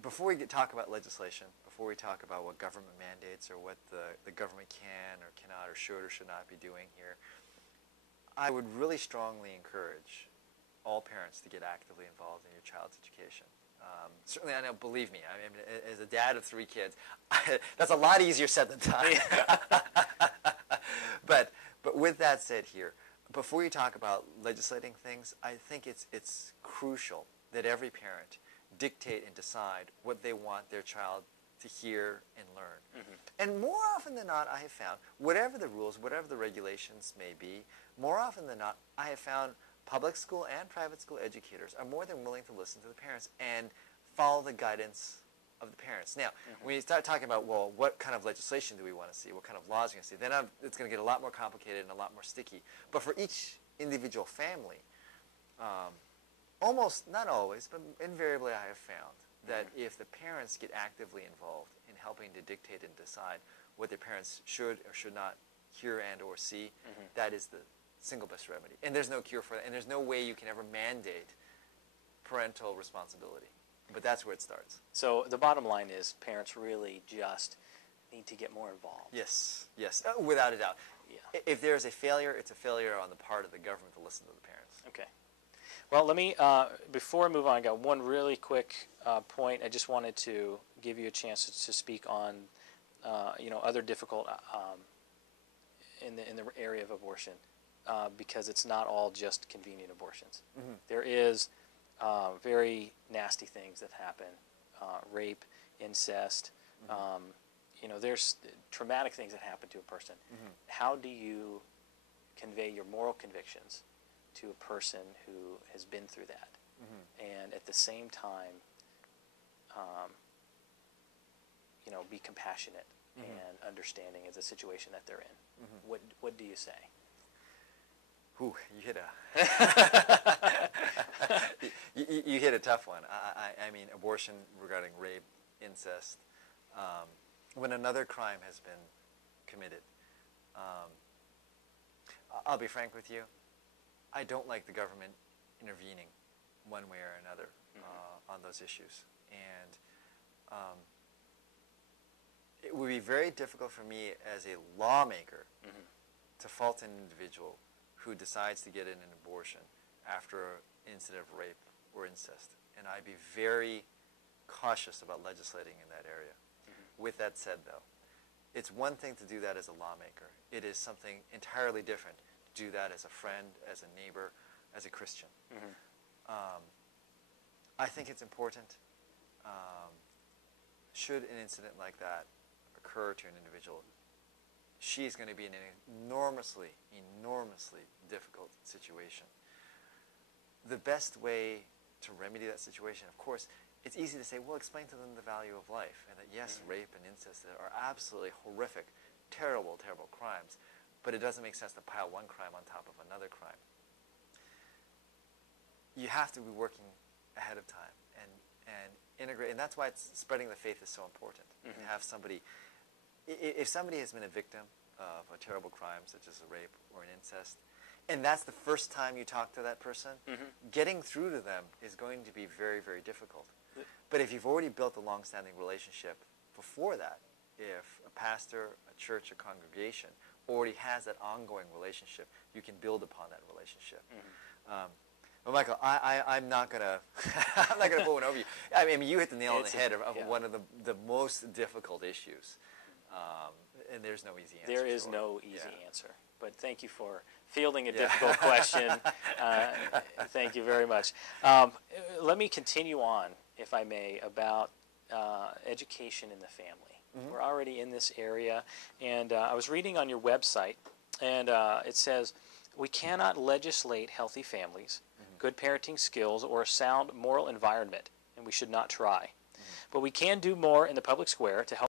Before we talk about legislation, before we talk about what government mandates or what the government can or cannot or should not be doing here, I would really strongly encourage all parents to get actively involved in your child's education. Certainly, I know, believe me, I mean, as a dad of 3 kids, that's a lot easier said than done. But with that said here, before you talk about legislating things, I think it's crucial that every parent dictate and decide what they want their child to hear and learn. Mm-hmm. And more often than not, I have found, whatever the rules, whatever the regulations may be, more often than not, I have found public school and private school educators are more than willing to listen to the parents and follow the guidance of the parents. Now, when you start talking about, well, what kind of legislation do we want to see, what kind of laws are we going to see, then it's going to get a lot more complicated and a lot more sticky. But for each individual family, almost, not always, but invariably I have found that if the parents get actively involved in helping to dictate and decide what their parents should or should not hear and or see, that is the single best remedy. And there's no cure for that, and there's no way you can ever mandate parental responsibility. But that's where it starts. So the bottom line is parents really just need to get more involved. Yes, yes, without a doubt. Yeah. If there's a failure, it's a failure on the part of the government to listen to the parents. Okay. Well, let me, before I move on, I got one really quick point. I just wanted to give you a chance to speak on, other difficult in the area of abortion, because it's not all just convenient abortions. Mm-hmm. There is very nasty things that happen, rape, incest. Mm-hmm. There's traumatic things that happen to a person. Mm-hmm. How do you convey your moral convictions to a person who has been through that, and at the same time, be compassionate and understanding of the situation that they're in? What do you say? Ooh, you hit you hit a tough one. I mean, abortion regarding rape, incest, when another crime has been committed. I'll be frank with you. I don't like the government intervening one way or another on those issues. And it would be very difficult for me as a lawmaker to fault an individual who decides to get an abortion after an incident of rape or incest. And I'd be very cautious about legislating in that area. With that said, though, it's one thing to do that as a lawmaker. It is something entirely different to do that as a friend, as a neighbor, as a Christian. I think it's important. Should an incident like that occur to an individual, she's going to be in an enormously difficult situation. The best way to remedy that situation, of course, it's easy to say, well, explain to them the value of life, and that yes, rape and incest are absolutely horrific, terrible crimes, but it doesn't make sense to pile one crime on top of another crime. You have to be working ahead of time and integrate, and that's why spreading the faith is so important. To have somebody, if somebody has been a victim of a terrible crime such as a rape or an incest, and that's the first time you talk to that person, getting through to them is going to be very, very difficult. But if you've already built a long-standing relationship before that, if a pastor, a church, a congregation already has that ongoing relationship, you can build upon that relationship. Well, Michael, I'm not gonna I'm not gonna pull one over you. I mean, you hit the nail on the head of one of the most difficult issues, and there's no easy answer. There is no easy answer. But thank you for fielding a difficult question. Thank you very much. Let me continue on, if I may, about education in the family. We're already in this area, and I was reading on your website, and it says, we cannot legislate healthy families, good parenting skills, or a sound moral environment, and we should not try. But we can do more in the public square to help